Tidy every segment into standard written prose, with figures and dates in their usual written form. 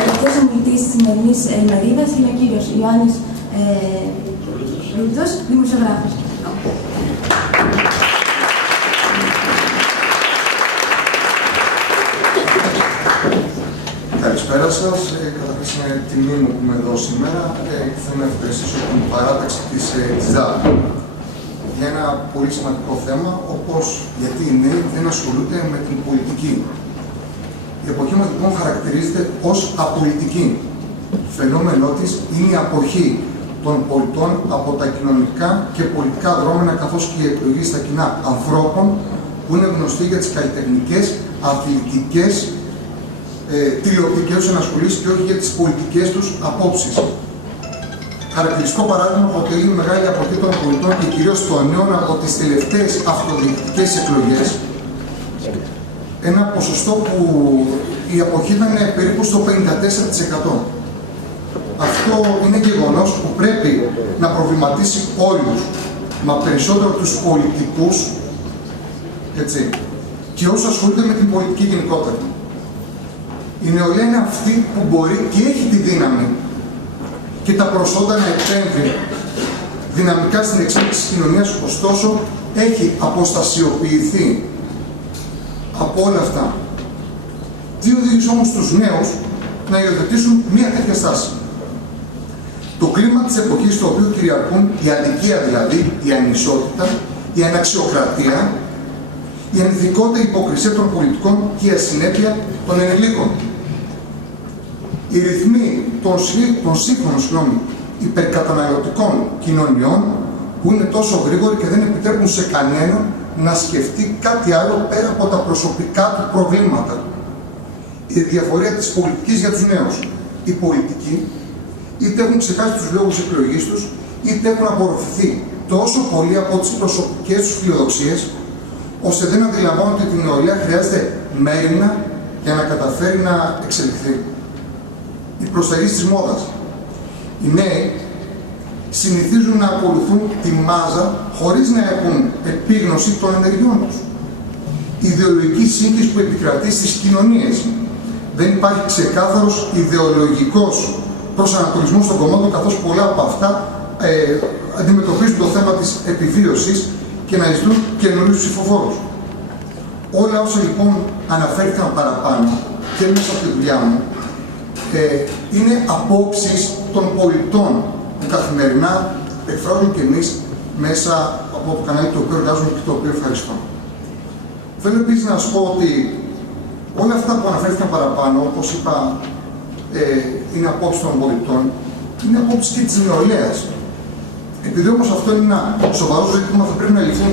τελευταίος ομιλητής της σημερινής μερίδας είναι ο κύριος Ιωάννης Ρούτος, δημοσιογράφος. Καλησπέρα σας. Καταρχάς είναι τιμή μου που είμαι εδώ σήμερα και θέλω να ευχαριστήσω την παράταξη της ΔΑΠ για ένα πολύ σημαντικό θέμα, όπως γιατί οι νέοι δεν ασχολούνται με την πολιτική. Η εποχή μας λοιπόν χαρακτηρίζεται ως απολυτική. Φαινόμενό της είναι η αποχή των πολιτών από τα κοινωνικά και πολιτικά δρόμενα, καθώς και η εκλογή στα κοινά ανθρώπων που είναι γνωστοί για τις καλλιτεχνικές, αθλητικές, τηλεοπτικές ενασχολήσεις και όχι για τις πολιτικές τους απόψεις. Χαρακτηριστικό παράδειγμα αποτελεί η μεγάλη αποχή των πολιτών και κυρίως των νέων από τις τελευταίες αυτοδιοικητικές εκλογές. Ένα ποσοστό που η αποχή ήταν περίπου στο 54%. Αυτό είναι γεγονός που πρέπει να προβληματίσει όλους, μα περισσότερο τους πολιτικούς, έτσι, και όσους ασχολούνται με την πολιτική γενικότερα. Η νεολαία είναι αυτή που μπορεί και έχει τη δύναμη και τα προσόντα να επέμβει δυναμικά στην εξέλιξη της κοινωνίας, ωστόσο έχει αποστασιοποιηθεί από όλα αυτά. Τι οδήγησε όμως τους νέους να υιοθετήσουν μία τέτοια στάση? Το κλίμα της εποχής στο οποίο κυριαρχούν η αδικία, δηλαδή η ανισότητα, η αναξιοκρατία, η ανηθικότητα, η υποκρισία των πολιτικών και η ασυνέπεια των ενηλίκων. Οι ρυθμοί των σύγχρονων υπερκαταναλωτικών κοινωνιών που είναι τόσο γρήγοροι και δεν επιτρέπουν σε κανέναν να σκεφτεί κάτι άλλο πέρα από τα προσωπικά του προβλήματα. Η διαφορία της πολιτικής για τους νέους. Οι πολιτικοί είτε έχουν ξεχάσει τους λόγους εκλογής τους, είτε έχουν απορροφηθεί τόσο πολύ από τις προσωπικές τους φιλοδοξίες, ώστε δεν αντιλαμβάνονται ότι η νεολαία χρειάζεται μέριμνα για να καταφέρει να εξελιχθεί. Οι προσταγείς της μόδας. Οι νέοι συνηθίζουν να ακολουθούν τη μάζα χωρίς να έχουν επίγνωση των ενεργειών τους. Η ιδεολογική σύγχυση που επικρατεί στις κοινωνίες. Δεν υπάρχει ξεκάθαρος ιδεολογικός προσανατολισμός των κομμάτων, καθώς πολλά από αυτά αντιμετωπίζουν το θέμα της επιβίωσης και να ζητούν καινούριους ψηφοφόρους. Όλα όσα λοιπόν αναφέρθηκαν παραπάνω και μέσα από τη δουλειά μου, είναι απόψεις των πολιτών που καθημερινά εκφράζουν και εμείς μέσα από το κανάλι το οποίο εργάζομαι και το οποίο ευχαριστώ. Θέλω επίσης να σας πω ότι όλα αυτά που αναφέρθηκαν παραπάνω, όπως είπα, είναι απόψεις των πολιτών, είναι απόψεις και της νεολαίας. Επειδή όμως αυτό είναι ένα σοβαρό ζήτημα, θα πρέπει να ληφθούν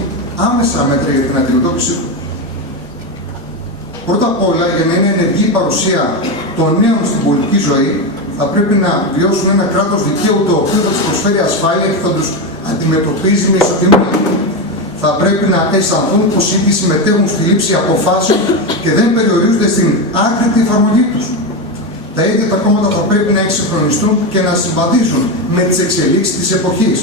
άμεσα μέτρα για την αντιμετώπιση του. Πρώτα απ' όλα, για να είναι ενεργή η παρουσία των νέων στην πολιτική ζωή, θα πρέπει να βιώσουν ένα κράτος δικαίου το οποίο θα τους προσφέρει ασφάλεια και θα τους αντιμετωπίζει με ισοτιμία. Θα πρέπει να αισθανθούν πως ήδη συμμετέχουν στη λήψη αποφάσεων και δεν περιορίζονται στην άκρητη εφαρμογή τους. Τα ίδια τα κόμματα θα πρέπει να εξυγχρονιστούν και να συμβαδίζουν με τις εξελίξεις της εποχής.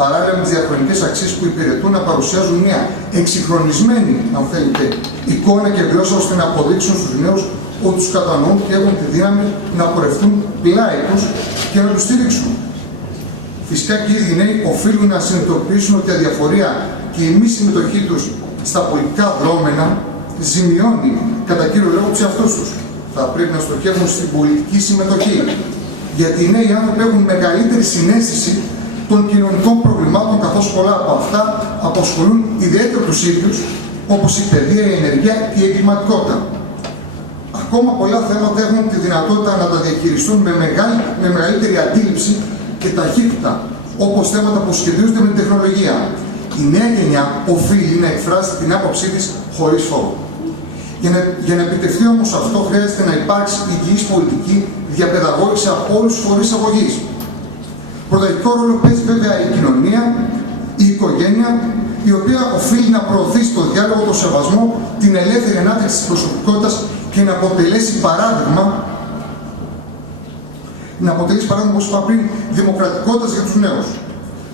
Παράλληλα με τις διαχρονικές αξίες που υπηρετούν, να παρουσιάζουν μια εξυγχρονισμένη, αν θέλετε, εικόνα και γλώσσα, ώστε να αποδείξουν στους νέους ότι τους κατανοούν και έχουν τη δύναμη να πορευτούν πλάι τους και να τους στηρίξουν. Φυσικά και οι ίδιοι νέοι οφείλουν να συνειδητοποιήσουν ότι η αδιαφορία και η μη συμμετοχή τους στα πολιτικά δρόμενα ζημιώνει κατά κύριο λόγο τους εαυτούς τους. Θα πρέπει να στοχεύουν στην πολιτική συμμετοχή, γιατί οι νέοι άνθρωποι έχουν μεγαλύτερη συναίσθηση των κοινωνικών προβλημάτων, καθώς πολλά από αυτά απασχολούν ιδιαίτερα τους ίδιους, όπως η παιδεία, η ενεργεία και η εγκληματικότητα. Ακόμα πολλά θέματα έχουν τη δυνατότητα να τα διαχειριστούν με μεγαλύτερη αντίληψη και ταχύτητα, όπως θέματα που σχετίζονται με την τεχνολογία. Η νέα γενιά οφείλει να εκφράσει την άποψή της χωρίς φόβο. Για να επιτευχθεί όμως αυτό, χρειάζεται να υπάρξει υγιής πολιτική διαπαιδαγώγηση από όλους τους φορείς αγωγής. Πρωταρχικό ρόλο παίζει βέβαια η κοινωνία, η οικογένεια, η οποία οφείλει να προωθήσει το διάλογο, το σεβασμό, την ελεύθερη ανάπτυξη της προσωπικότητας και να αποτελέσει παράδειγμα, όπως είπα πριν, δημοκρατικότητας για τους νέους.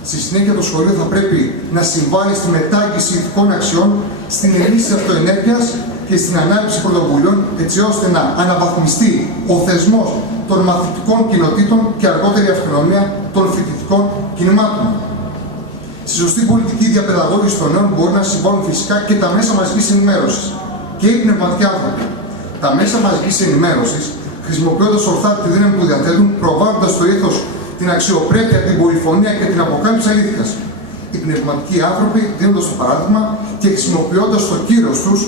Στη συνέχεια το σχολείο θα πρέπει να συμβάλλει στη μετάγγιση ηθικών αξιών, στην ενίσχυση της αυτοενέργειας και στην ανάληψη πρωτοβουλειών, έτσι ώστε να αναβαθμιστεί ο θεσμός των μαθητικών κοινοτήτων και αργότερη αυτονομία των φοιτητικών κινημάτων. Στη σωστή πολιτική διαπαιδαγώγηση των νέων μπορεί να συμβάλλουν φυσικά και τα μέσα μαζικής ενημέρωσης και οι πνευματικοί άνθρωποι. Τα μέσα μαζικής ενημέρωσης, χρησιμοποιώντας ορθά τη δύναμη που διαθέτουν, προβάλλοντας το ήθος, την αξιοπρέπεια, την πολυφωνία και την αποκάλυψη αλήθειας. Οι πνευματικοί άνθρωποι, δίνοντας το παράδειγμα και χρησιμοποιώντας το κύρος τους,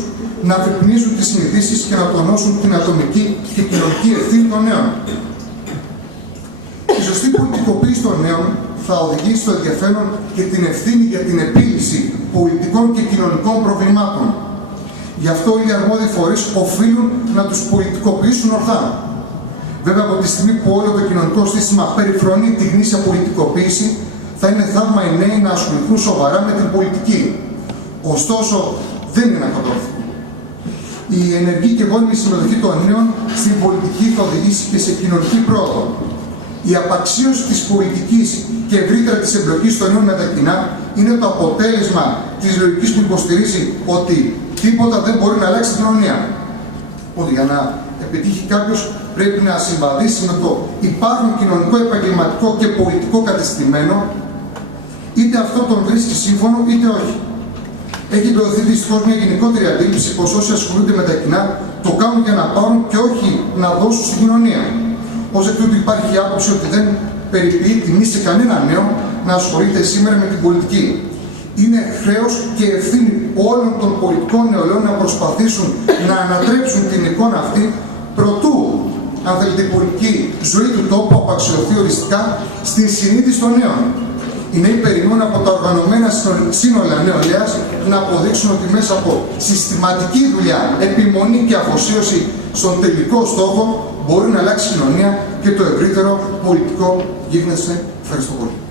να αφυπνίζουν τις συνειδήσεις και να τονώσουν την ατομική και κοινωνική ευθύνη των νέων. Η σωστή πολιτικοποίηση των νέων θα οδηγήσει στο ενδιαφέρον και την ευθύνη για την επίλυση πολιτικών και κοινωνικών προβλημάτων. Γι' αυτό οι αρμόδιοι φορείς οφείλουν να τους πολιτικοποιήσουν ορθά. Βέβαια, από τη στιγμή που όλο το κοινωνικό σύστημα περιφρονεί τη γνήσια πολιτικοποίηση, θα είναι θαύμα οι νέοι να ασχοληθούν σοβαρά με την πολιτική. Ωστόσο, δεν είναι ακατόρθωτο. Η ενεργή και γόνιμη συμμετοχή των νέων στην πολιτική θα οδηγήσει και σε κοινωνική πρόοδο. Η απαξίωση της πολιτικής και ευρύτερα της εμπλοκής των νέων με τα κοινά είναι το αποτέλεσμα της λογικής που υποστηρίζει ότι τίποτα δεν μπορεί να αλλάξει την κοινωνία. Ότι για να επιτύχει κάποιος πρέπει να συμβαδίσει με το υπάρχον κοινωνικό, επαγγελματικό και πολιτικό κατεστημένο, είτε αυτό τον βρίσκει σύμφωνο είτε όχι. Έχει δοθεί δυστυχώς μια γενικότερη αντίληψη πως όσοι ασχολούνται με τα κοινά το κάνουν για να πάρουν και όχι να δώσουν στην κοινωνία. Ως εκ τούτου υπάρχει η άποψη ότι δεν περιποιεί τιμή σε κανένα νέο να ασχολείται σήμερα με την πολιτική. Είναι χρέος και ευθύνη όλων των πολιτικών νεολαίων να προσπαθήσουν να ανατρέψουν την εικόνα αυτή προτού, αν θέλετε, η πολιτική ζωή του τόπου απαξιωθεί οριστικά στην συνείδηση των νέων. Οι νέοι περιμένουν από τα οργανωμένα σύνολα νεολαίας να αποδείξουν ότι μέσα από συστηματική δουλειά, επιμονή και αφοσίωση στον τελικό στόχο μπορεί να αλλάξει η κοινωνία και το ευρύτερο πολιτικό γίγνεσθε. Ευχαριστώ πολύ.